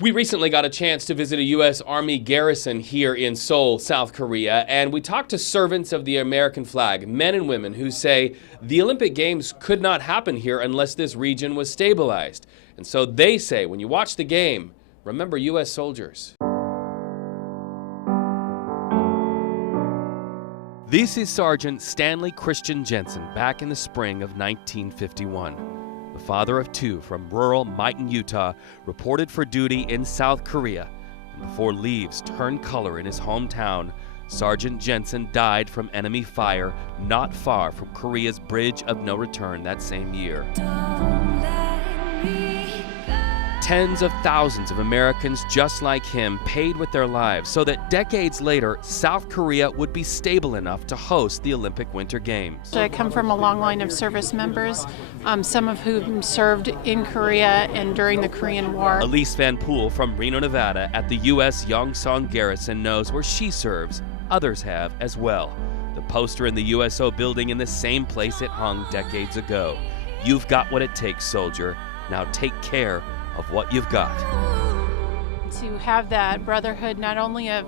We recently got a chance to visit a U.S. Army garrison here in Seoul, South Korea, and we talked to servants of the American flag, men and women who say the Olympic Games could not happen here unless this region was stabilized. And so they say, when you watch the game, remember U.S. soldiers. This is Sergeant Stanley Christian Jenson back in the spring of 1951. The father of two from rural Maiton, Utah, reported for duty in South Korea. And before leaves turned color in his hometown, Sergeant Jenson died from enemy fire not far from Korea's Bridge of No Return that same year. Tens of thousands of Americans just like him paid with their lives so that decades later, South Korea would be stable enough to host the Olympic Winter Games. I come from a long line of service members, some of whom served in Korea and during the Korean War. Elise Van Poel from Reno, Nevada at the U.S. Yongsan Garrison knows where she serves. Others have as well. The poster in the USO building in the same place it hung decades ago. You've got what it takes, soldier. Now take care of what you've got. To have that brotherhood not only of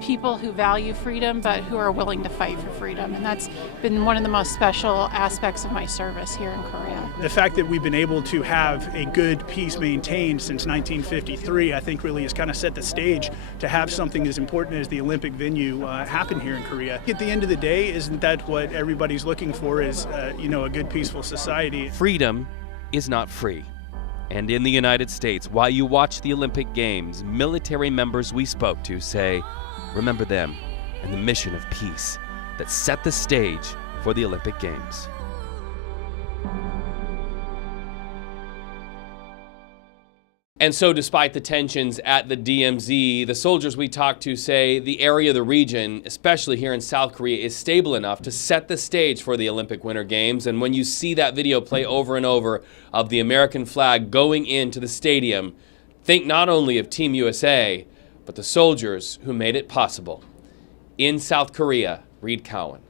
people who value freedom, but who are willing to fight for freedom. And that's been one of the most special aspects of my service here in Korea. The fact that we've been able to have a good peace maintained since 1953, I think really has kind of set the stage to have something as important as the Olympic venue happen here in Korea. At the end of the day, isn't that what everybody's looking for is, a good peaceful society? Freedom is not free. And in the United States, while you watch the Olympic Games, military members we spoke to say, remember them and the mission of peace that set the stage for the Olympic Games. And so despite the tensions at the DMZ, the soldiers we talked to say the area of the region, especially here in South Korea, is stable enough to set the stage for the Olympic Winter Games. And when you see that video play over and over of the American flag going into the stadium, think not only of Team USA, but the soldiers who made it possible. In South Korea, Reed Cowan.